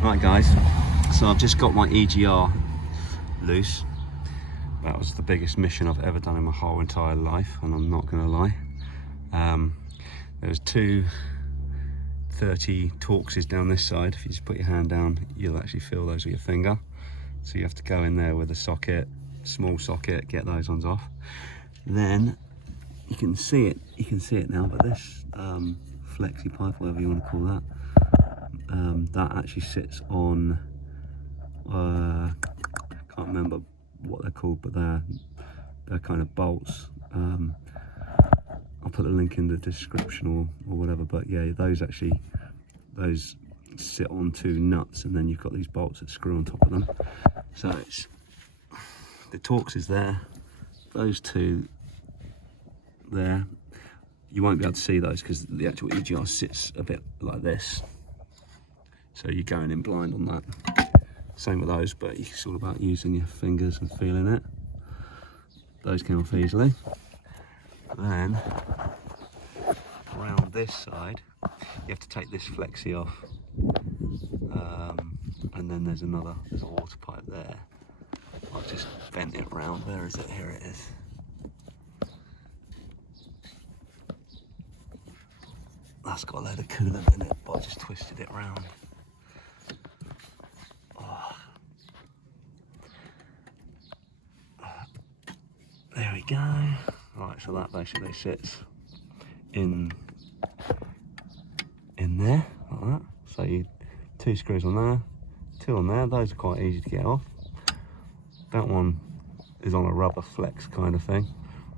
Right guys, so I've just got my EGR loose. That was the biggest mission I've ever done in my whole entire life, and I'm not gonna lie. There's two 30 Torxes down this side. If you just put your hand down, you'll actually feel those with your finger. So you have to go in there with a socket, small socket, get those ones off. Then you can see it now, but this flexi pipe, whatever you want to call that, that actually sits on, I can't remember what they're called, but they're kind of bolts. I'll put the link in the description or whatever, but yeah, those sit on two nuts, and then you've got these bolts that screw on top of them. So it's the Torx is there, those two there. You won't be able to see those because the actual EGR sits a bit like this, so you're going in blind on that. Same with those, but it's all about using your fingers and feeling it. Those came off easily. Then around this side, you have to take this flexi off, and then there's a water pipe there. I've just bent it round. Where is it? Here it is. That's got a load of coolant in it, but I just twisted it round. There we go. Right, so that basically sits in there, like that. So you two screws on there, two on there. Those are quite easy to get off. That one is on a rubber flex kind of thing.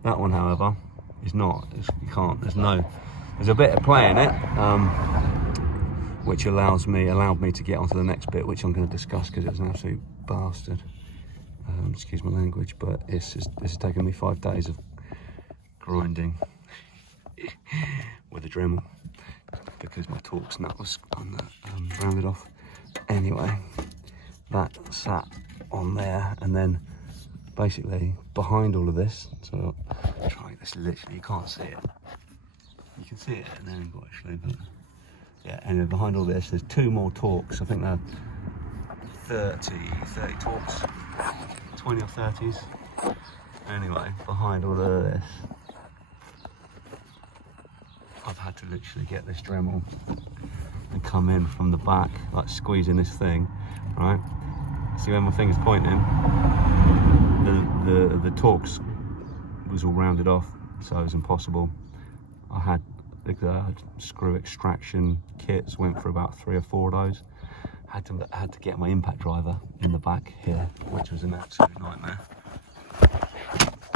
That one, however, is not. You can't. There's a bit of play in it, which allowed me to get onto the next bit, which I'm going to discuss because it was an absolute bastard. Excuse my language, but this has taken me 5 days of grinding with a Dremel because my Torx nut was rounded off. Anyway, that sat on there, and then basically behind all of this, so I'll try this. Literally, you can't see it. You can see it at an angle actually, but yeah. Anyway, behind all this, there's two more Torx. I think they're 30 Torx, 20 or 30s. Anyway, behind all of this, I've had to literally get this Dremel and come in from the back, like squeezing this thing, right? See where my finger's pointing? The Torx was all rounded off, so it was impossible. I had the screw extraction kits, went for about 3 or 4 of those. Had to get my impact driver in the back here, which was an absolute nightmare.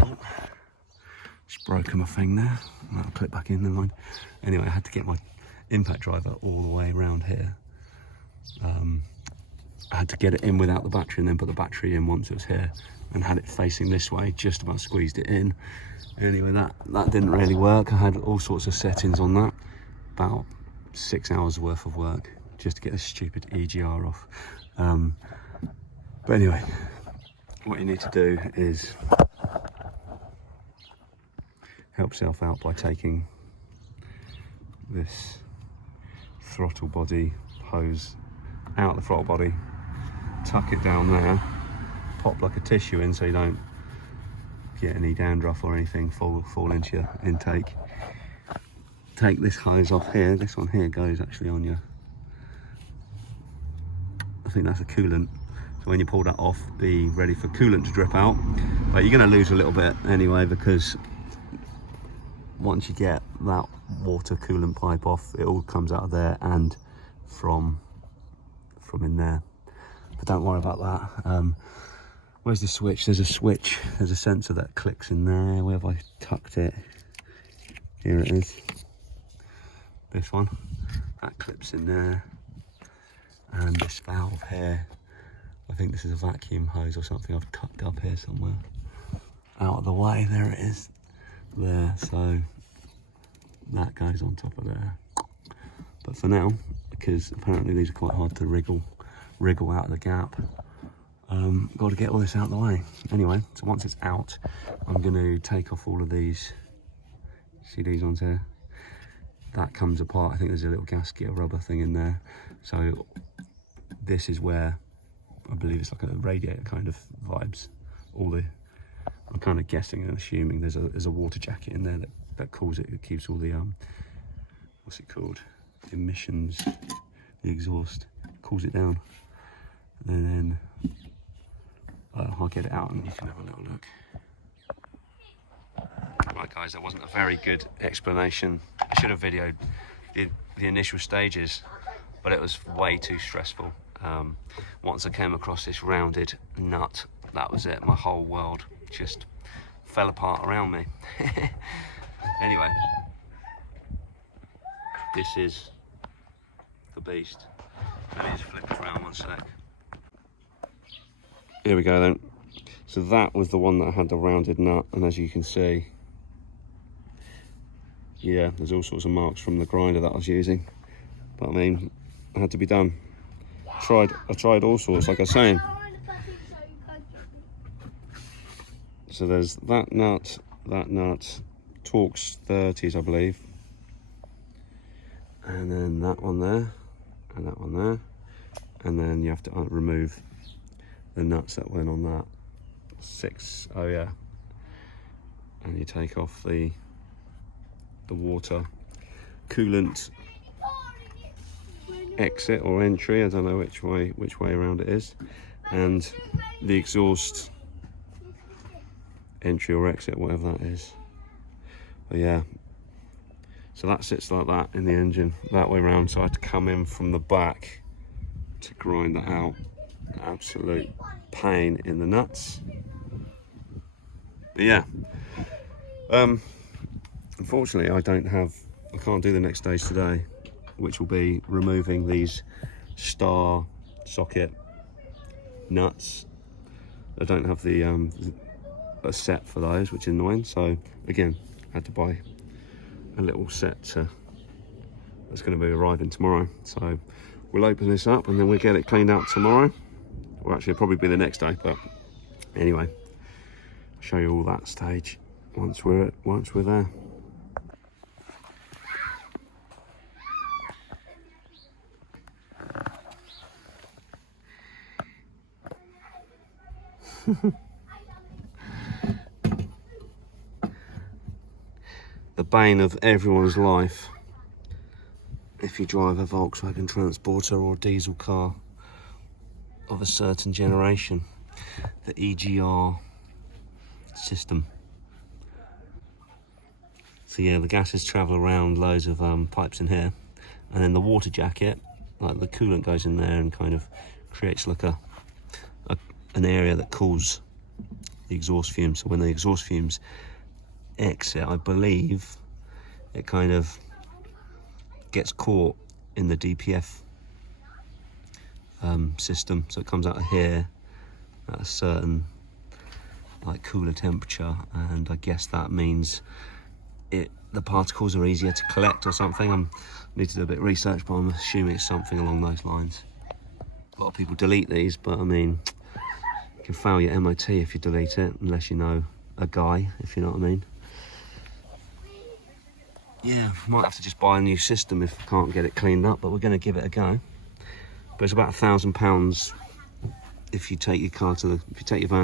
Oh, just broken my thing there. I'll clip back in, never mind. Anyway, I had to get my impact driver all the way around here. I had to get it in without the battery, and then put the battery in once it was here, and had it facing this way. Just about squeezed it in. Anyway, that didn't really work. I had all sorts of settings on that. About 6 hours worth of work just to get this stupid EGR off. But anyway, what you need to do is help yourself out by taking this throttle body hose out the throttle body, tuck it down there, pop like a tissue in so you don't get any dandruff or anything fall into your intake. Take this hose off here. This one here goes actually on your, I think that's a coolant. So when you pull that off, be ready for coolant to drip out. But you're going to lose a little bit anyway, because once you get that water coolant pipe off, it all comes out of there and from in there. But don't worry about that. Where's the switch? There's a switch. There's a sensor that clicks in there. Where have I tucked it? Here it is. This one. That clips in there. And this valve here, I think this is a vacuum hose or something I've tucked up here somewhere. Out of the way, there it is. There, so that goes on top of there. But for now, because apparently these are quite hard to wriggle out of the gap, got to get all this out of the way. Anyway, so once it's out, I'm going to take off all of these. See these ones here? That comes apart. I think there's a little gasket or rubber thing in there. So this is where I believe it's like a radiator kind of vibes. I'm kind of guessing and assuming there's a water jacket in there that cools it. It keeps all the what's it called? The emissions, the exhaust, cools it down, and then I'll get it out and you can have a little look. Right guys, that wasn't a very good explanation. I should have videoed the initial stages, but it was way too stressful. Once I came across this rounded nut, that was it. My whole world just fell apart around me. Anyway, this is the beast. Let me just flip it around one sec. Here we go then. So that was the one that had the rounded nut, and as you can see, yeah, there's all sorts of marks from the grinder that I was using. But I mean, it had to be done. I tried all sorts, like I was saying. So there's that nut, Torx 30s, I believe. And then that one there, and that one there. And then you have to remove the nuts that went on that. 6, oh yeah. And you take off the water coolant exit or entry, I don't know which way around it is, and the exhaust entry or exit, whatever that is. But yeah, so that sits like that in the engine, that way around. So I had to come in from the back to grind that out. Absolute pain in the nuts. But yeah, unfortunately I can't do the next stage today, which will be removing these star socket nuts. I don't have a set for those, which is annoying. So again, I had to buy a little set that's going to be arriving tomorrow. So we'll open this up and then we'll get it cleaned out tomorrow. Or actually, it'll probably be the next day. But anyway, I'll show you all that stage once we're there. The bane of everyone's life if you drive a Volkswagen Transporter or diesel car of a certain generation, the EGR system. So yeah, the gases travel around loads of pipes in here, and then the water jacket, like the coolant goes in there and kind of creates like an area that cools the exhaust fumes. So when the exhaust fumes exit, I believe it kind of gets caught in the DPF system, so it comes out of here at a certain like cooler temperature, and I guess that means the particles are easier to collect or something. I need to do a bit of research, but I'm assuming it's something along those lines. A lot of people delete these, but I mean, you can fail your MOT if you delete it, unless you know a guy, if you know what I mean. Yeah, might have to just buy a new system if I can't get it cleaned up, but we're going to give it a go. But it's about £1,000 if you take your van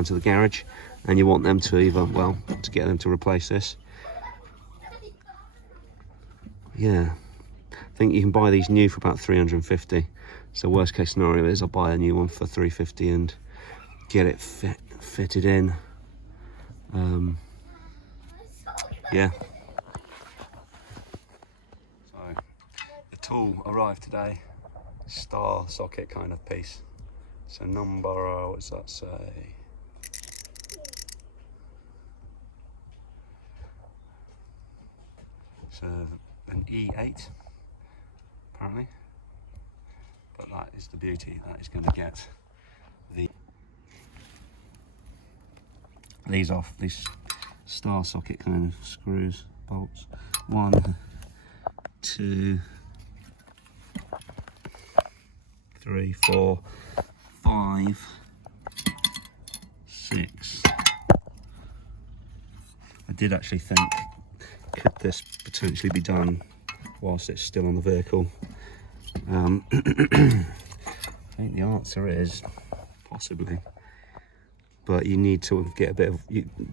to the garage and you want them to to get them to replace this. Yeah, I think you can buy these new for about 350. So worst case scenario is I'll buy a new one for 350 and get it fitted in. Yeah. So the tool arrived today, star socket kind of piece. So number, what does that say? So an E8 apparently, but that is the beauty. That is going to get these off, these star socket kind of screws, bolts. 1, 2, 3, 4, 5, 6. I did actually think, could this potentially be done whilst it's still on the vehicle? I think the answer is possibly. But you need to get a bit of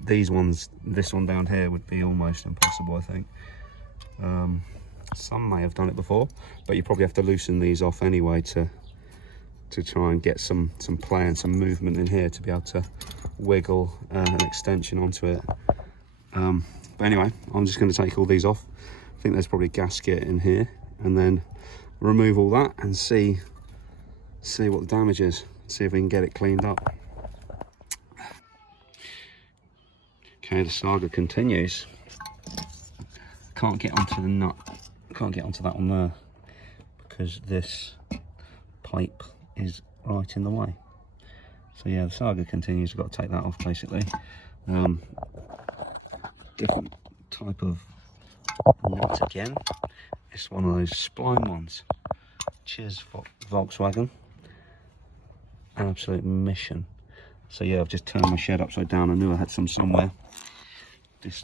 these ones. This one down here would be almost impossible, I think. Some may have done it before, but you probably have to loosen these off anyway to try and get some play and some movement in here to be able to wiggle an extension onto it. But anyway, I'm just going to take all these off. I think there's probably a gasket in here, and then remove all that and see what the damage is. See if we can get it cleaned up. Okay, the saga continues. Can't get onto the nut. Can't get onto that one there because this pipe is right in the way. So yeah, the saga continues. We've got to take that off basically. Different type of nut again. It's one of those spline ones. Cheers, Volkswagen. Absolute mission. So yeah, I've just turned my shed upside down. I knew I had some somewhere. This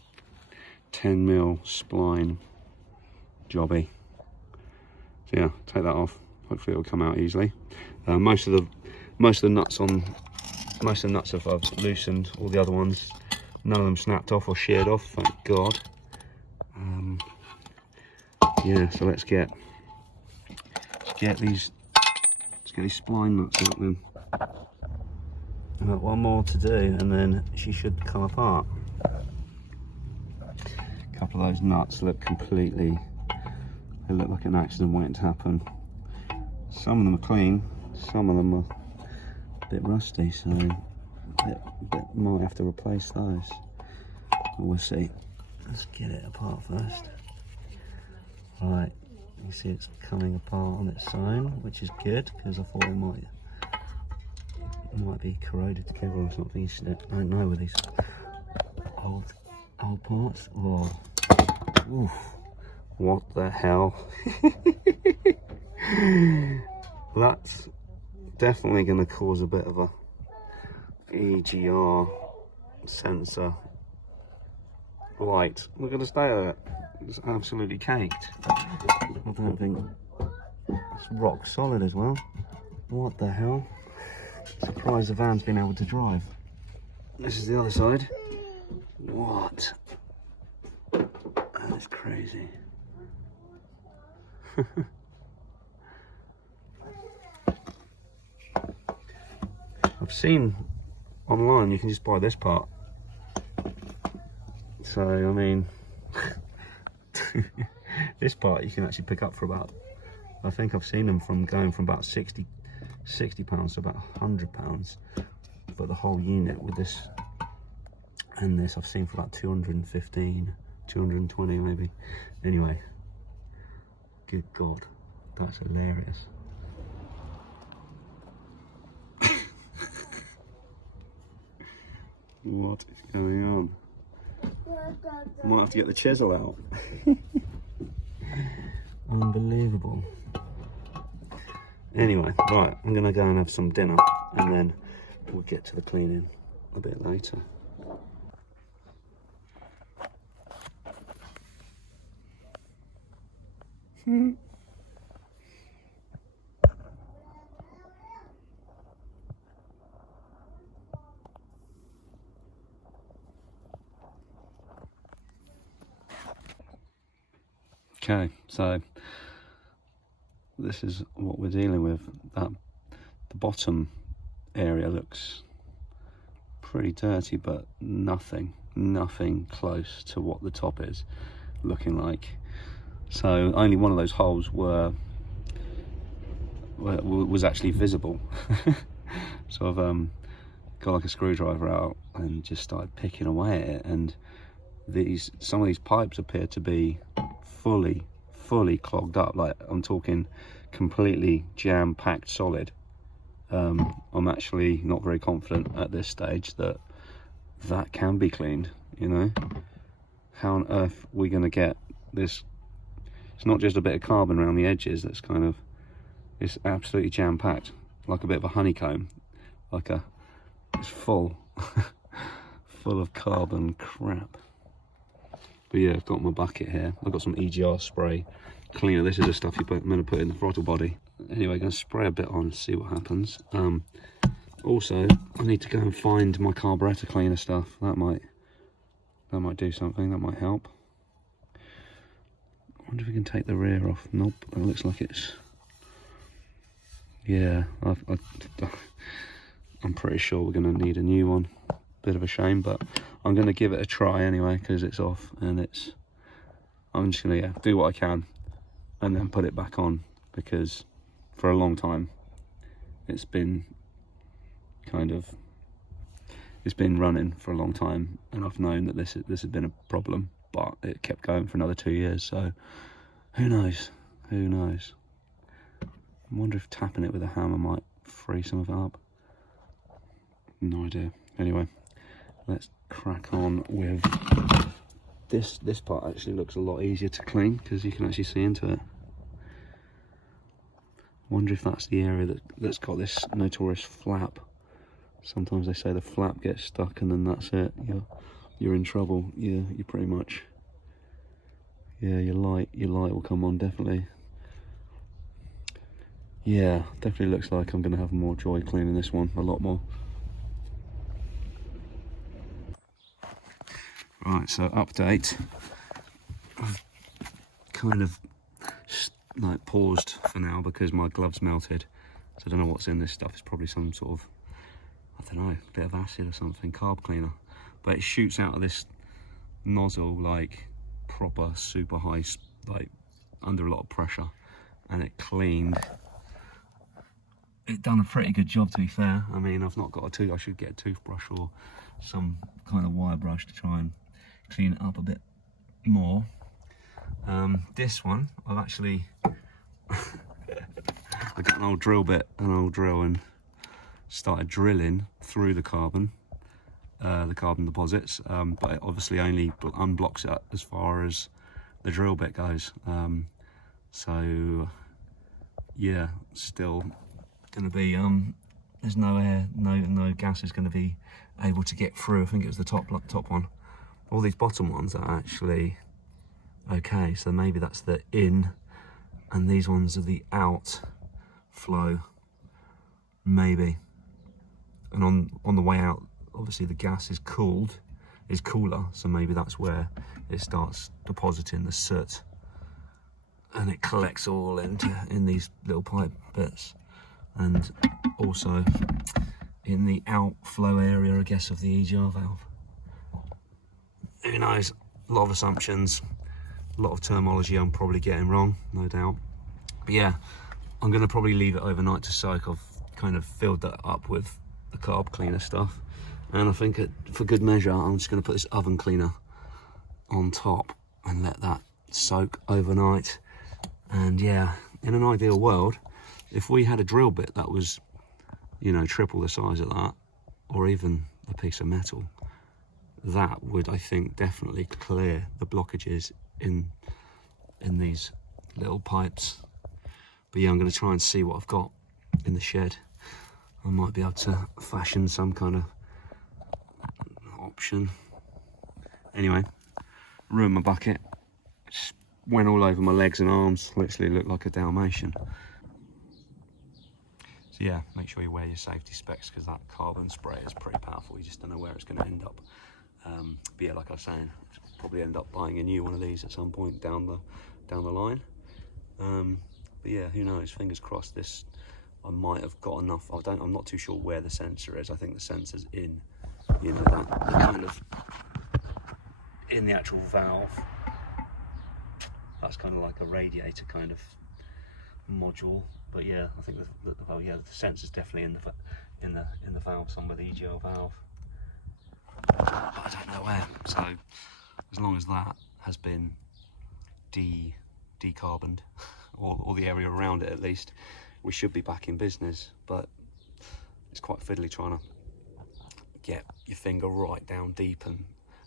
10mm spline jobby. So yeah, take that off. Hopefully it'll come out easily. Most of the nuts have I've loosened. All the other ones, none of them snapped off or sheared off. Thank God. Yeah, so let's get these spline nuts out then. I've got one more to do, and then she should come apart. A couple of those nuts look completely. They look like an accident waiting to happen. Some of them are clean, some of them are a bit rusty, so might have to replace those. We'll see. Let's get it apart first. Right, you see it's coming apart on its own, which is good because I thought it might be corroded together or something. I don't know with these old parts. Oh, oof. What the hell? That's definitely going to cause a bit of a EGR sensor light. We're going to stay at it. It's absolutely caked. I don't think it's rock solid as well. What the hell? Surprised the van's been able to drive. This is the other side. What? That is crazy. I've seen online you can just buy this part. So I mean this part you can actually pick up for about, I think I've seen them going from about 60 pounds to about £100, but the whole unit with this and this I've seen for about 215, 220 maybe. Anyway, good God, that's hilarious. What is going on? Might have to get the chisel out. Unbelievable. Anyway, right, I'm gonna go and have some dinner and then we'll get to the cleaning a bit later. Okay, so this is what we're dealing with. The bottom area looks pretty dirty, but nothing close to what the top is looking like. So only one of those holes was actually visible. So I've got like a screwdriver out and just started picking away at it, and some of these pipes appear to be fully clogged up. Like, I'm talking completely jam-packed solid. I'm actually not very confident at this stage that can be cleaned, you know. How on earth are we going to get this? It's not just a bit of carbon around the edges that's kind of, it's absolutely jam-packed, like a bit of a honeycomb, it's full full of carbon crap. But yeah, I've got my bucket here. I've got some EGR spray cleaner. This is the stuff I'm going to put in the throttle body. anyway, going to spray a bit on and see what happens. Also, I need to go and find my carburetor cleaner stuff. That might do something. That might help. I wonder if we can take the rear off. Nope, that looks like it's... Yeah, I'm pretty sure we're going to need a new one. Bit of a shame, but I'm going to give it a try anyway, because it's off, and I'm just going to do what I can and then put it back on, because for a long time it's been running for a long time, and I've known that this has been a problem, but it kept going for another 2 years, so who knows? I wonder if tapping it with a hammer might free some of it up. No idea. Anyway, let's crack on with this. This part actually looks a lot easier to clean because you can actually see into it. Wonder if that's the area that's got this notorious flap. Sometimes they say the flap gets stuck and then that's it. You're in trouble. You're pretty much. Yeah, your light will come on, definitely. Yeah, definitely looks like I'm going to have more joy cleaning this one, a lot more. Right, so update. I've kind of like paused for now because my gloves melted. So I don't know what's in this stuff. It's probably some sort of, I don't know, bit of acid or something, carb cleaner. But it shoots out of this nozzle like proper super high, like under a lot of pressure, and it cleaned. It done a pretty good job, to be fair. I mean, I've not got a tooth. I should get a toothbrush or some kind of wire brush to try and clean it up a bit more. This one, I've actually I got an old drill bit, and started drilling through the carbon deposits, but it obviously only unblocks it as far as the drill bit goes. So yeah, still going to be there's no air, no gas is going to be able to get through. I think it was the top one. All these bottom ones are actually okay, so maybe that's the in, and these ones are the out flow, maybe. And on the way out, obviously the gas is cooler, so maybe that's where it starts depositing the soot, and it collects all in these little pipe bits, and also in the outflow area, I guess, of the EGR valve. Who knows? A lot of assumptions, a lot of terminology I'm probably getting wrong, no doubt. But yeah, I'm going to probably leave it overnight to soak. I've kind of filled that up with the carb cleaner stuff, and I think for good measure I'm just going to put this oven cleaner on top and let that soak overnight. And yeah, in an ideal world, if we had a drill bit that was, triple the size of that, or even a piece of metal, that would, I think, definitely clear the blockages in these little pipes. But yeah, I'm going to try and see what I've got in the shed. I might be able to fashion some kind of option. Anyway, ruined my bucket. Just went all over my legs and arms. Literally looked like a Dalmatian. So yeah, make sure you wear your safety specs, because that carbon spray is pretty powerful. You just don't know where it's going to end up. But yeah, like I was saying, probably end up buying a new one of these at some point down the line. But yeah, who knows? Fingers crossed. This, I might have got enough. I'm not too sure where the sensor is. I think the sensor's in, that kind of in the actual valve. That's kind of like a radiator kind of module. But yeah, I think the sensor's definitely in the valve somewhere, the EGR valve. But I don't know where. So as long as that has been decarboned, or the area around it at least, we should be back in business. But it's quite fiddly trying to get your finger right down deep and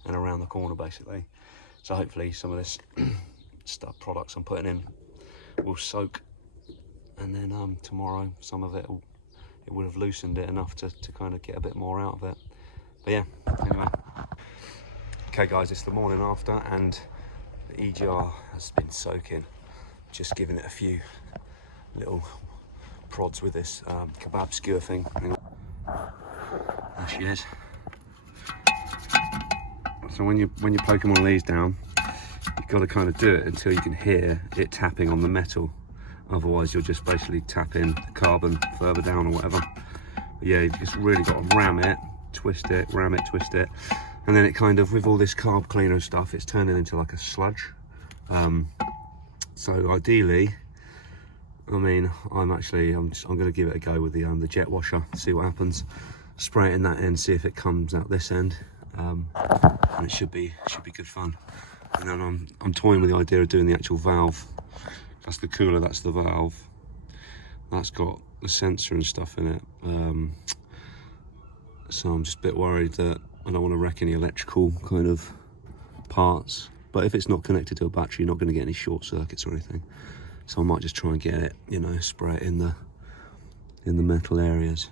around the corner, basically. So hopefully some of this products I'm putting in will soak, and then tomorrow some of it would have loosened it enough to kind of get a bit more out of it. But yeah, anyway. Okay guys, it's the morning after, and the EGR has been soaking. Just giving it a few little prods with this kebab skewer thing. There she is. So when you're poking one of these down, you've got to kind of do it until you can hear it tapping on the metal. Otherwise you'll just basically tap in the carbon further down or whatever. But yeah, you've just really got to ram it, twist it, ram it, twist it. And then it kind of, with all this carb cleaner and stuff, it's turning into like a sludge. So ideally, I mean, I'm going to give it a go with the jet washer, see what happens. Spray it in that end, see if it comes out this end. And it should be good fun. And then I'm toying with the idea of doing the actual valve. That's the cooler, that's the valve. That's got the sensor and stuff in it. So I'm just a bit worried that I don't want to wreck any electrical kind of parts. But if it's not connected to a battery, you're not going to get any short circuits or anything. So I might just try and get it, you know, spray it in the metal areas.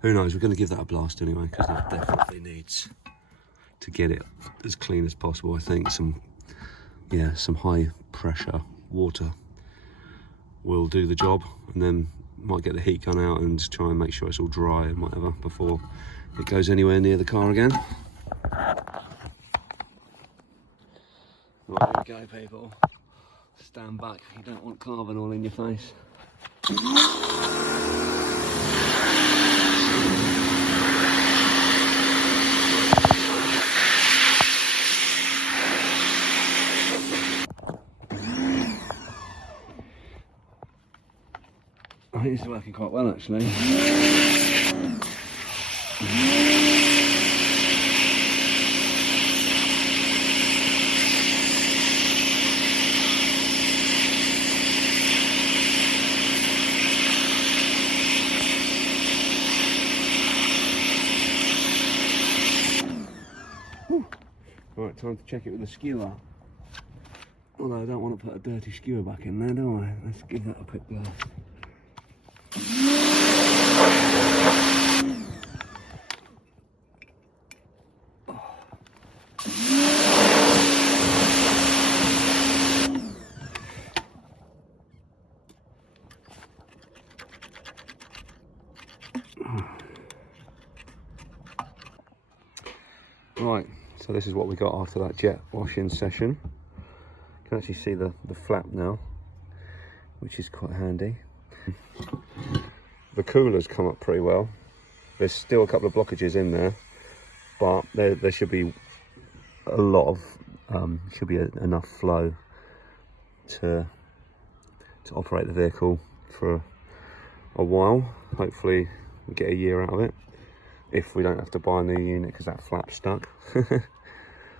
Who knows? We're going to give that a blast anyway, because that definitely needs to get it as clean as possible. I think some high pressure water will do the job, and then might get the heat gun out and just try and make sure it's all dry and whatever before it goes anywhere near the car again. Right, here we go, people. Stand back, you don't want carbon all in your face. I think it's working quite well actually. Right, time to check it with the skewer. Although I don't want to put a dirty skewer back in there, do I? Let's give that a quick blast. Right, so this is what we got after that jet washing session. You can actually see the flap now, which is quite handy. The cooler's come up pretty well. There's still a couple of blockages in there, but there should be a lot of, enough flow to operate the vehicle for a while. Hopefully we get a year out of it, if we don't have to buy a new unit because that flap's stuck.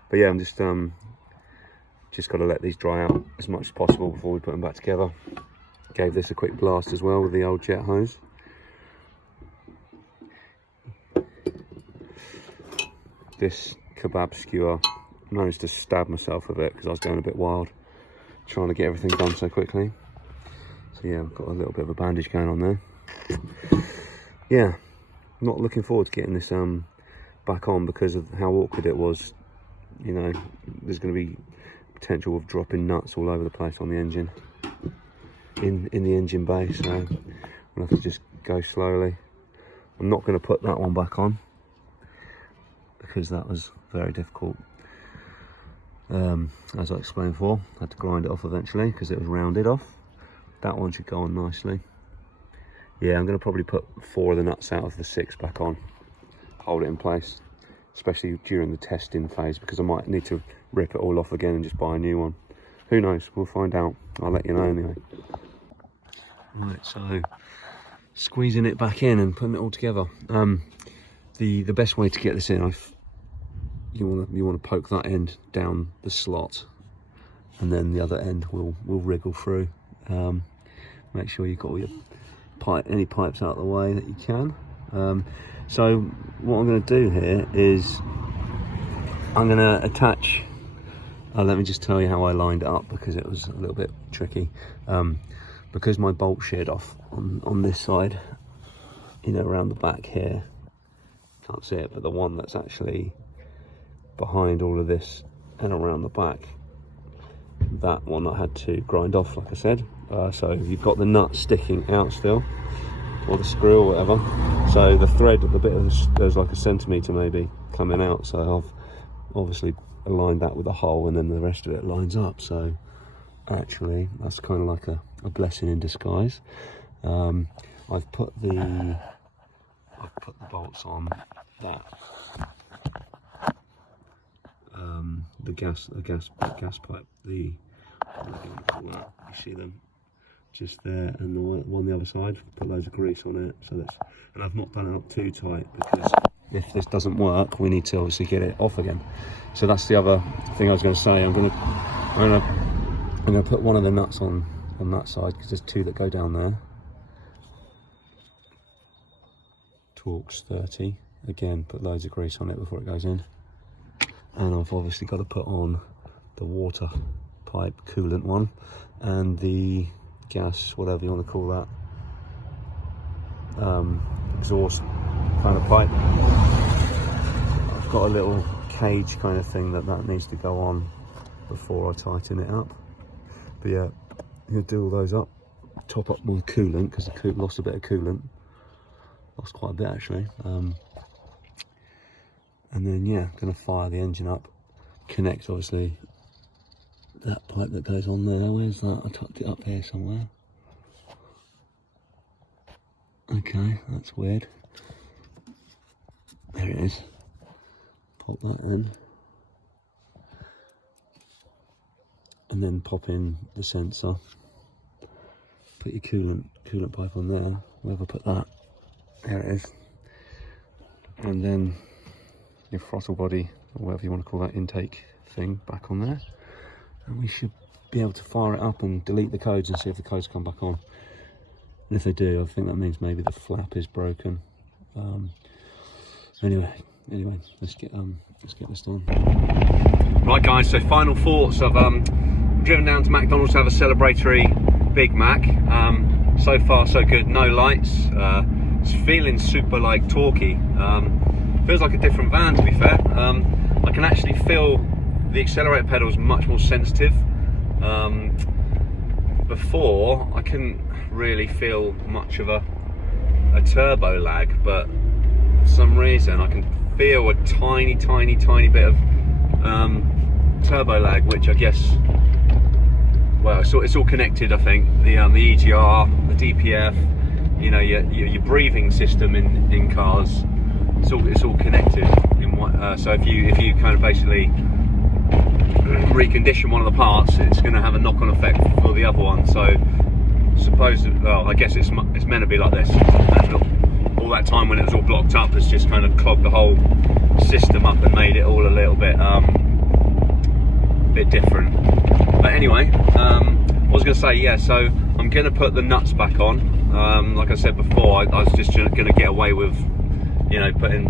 But yeah, I'm just got to let these dry out as much as possible before we put them back together. Gave this a quick blast as well with the old jet hose. This kebab skewer, managed to stab myself with it because I was going a bit wild trying to get everything done so quickly. So yeah, I've got a little bit of a bandage going on there. Yeah, not looking forward to getting this back on because of how awkward it was. You know, there's going to be potential of dropping nuts all over the place on the engine, in the engine bay, so I'll have to just go slowly. I'm not going to put that one back on because that was very difficult. As I explained before, I had to grind it off eventually because it was rounded off. That one should go on nicely. Yeah, I'm going to probably put 4 of the nuts out of the 6 back on, hold it in place, especially during the testing phase, because I might need to rip it all off again and just buy a new one. Who knows? We'll find out. I'll let you know anyway. Right, so squeezing it back in and putting it all together. The best way to get this in, you want to poke that end down the slot, and then the other end will wriggle through. Make sure you've got all your any pipes out of the way that you can. So what I'm going to do here is I'm going to attach, let me just tell you how I lined it up because it was a little bit tricky. Because my bolt sheared off on this side, you know, around the back here, can't see it, but the one that's actually behind all of this and around the back, that one I had to grind off, like I said. so you've got the nut sticking out still, or the screw or whatever. So the thread at the bit of there's like a centimetre maybe coming out, so I've obviously aligned that with a hole, and then the rest of it lines up. So actually that's kind of like a blessing in disguise. I've put the bolts on that the gas pipe, the what do you call that? You see them just there, and the one on the other side, put loads of grease on it. So that's, and I've not done it up too tight, because if this doesn't work, we need to obviously get it off again. So that's the other thing I was going to say. I'm going to put one of the nuts on that side, because there's two that go down there. Torx 30. Again, put loads of grease on it before it goes in. And I've obviously got to put on the water pipe coolant one, and the gas, whatever you want to call that, exhaust kind of pipe. I've got a little cage kind of thing that needs to go on before I tighten it up. But yeah, I'm going to do all those up, top up my coolant, because the lost a bit of coolant, lost quite a bit actually. And then yeah, going to fire the engine up, connect obviously that pipe that goes on there. Where's that? I tucked it up here somewhere. Okay, that's weird. There it is. Pop that in, and then pop in the sensor. Put your coolant pipe on there. Wherever I put that, there it is. And then your throttle body, or whatever you want to call that, intake thing, back on there. And we should be able to fire it up and delete the codes and see if the codes come back on. And if they do, I think that means maybe the flap is broken. Anyway, let's get this done. Right guys, so final thoughts. I've driven down to McDonald's to have a celebratory Big Mac. So far so good, no lights. It's feeling super like torquey. Feels like a different van, to be fair. I can actually feel the accelerator pedals much more sensitive. Before I couldn't really feel much of a turbo lag, but for some reason I can feel a tiny bit of turbo lag, which I guess, well, it's all connected. I think the EGR, the DPF, you know, your breathing system in cars, it's all connected in one. So if you kind of basically recondition one of the parts, it's going to have a knock-on effect for the other one. So well, I guess it's meant to be like this. And all that time when it was all blocked up has just kind of clogged the whole system up and made it all a little bit different. But anyway, I was going to say, yeah, so I'm going to put the nuts back on. Like I said before, I was just going to get away with, you know, putting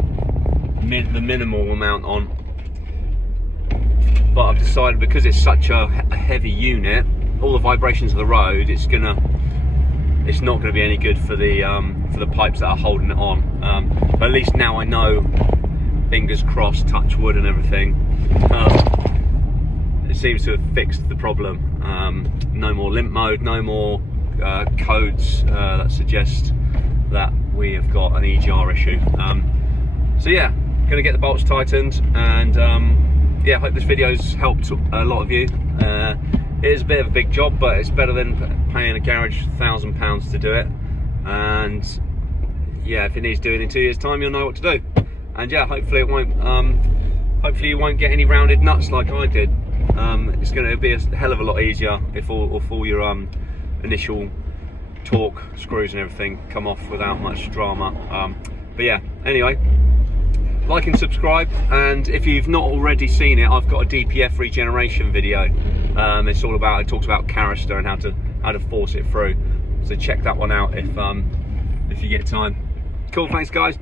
the minimal amount on. But I've decided, because it's such a heavy unit, all the vibrations of the road, it's not gonna be any good for the pipes that are holding it on. But at least now I know, fingers crossed, touch wood and everything, it seems to have fixed the problem. No more limp mode, no more codes that suggest that we have got an EGR issue. So yeah, gonna get the bolts tightened, and yeah, I hope this video's helped a lot of you. It is a bit of a big job, but it's better than paying a garage £1,000 to do it. And yeah, if it needs doing in 2 years' time, you'll know what to do. And yeah, hopefully it won't. Hopefully you won't get any rounded nuts like I did. It's going to be a hell of a lot easier if all your initial torque screws and everything come off without much drama. But yeah, anyway, like and subscribe, and if you've not already seen it, I've got a DPF regeneration video. It talks about canister and how to force it through. So check that one out if you get time. Cool, thanks guys.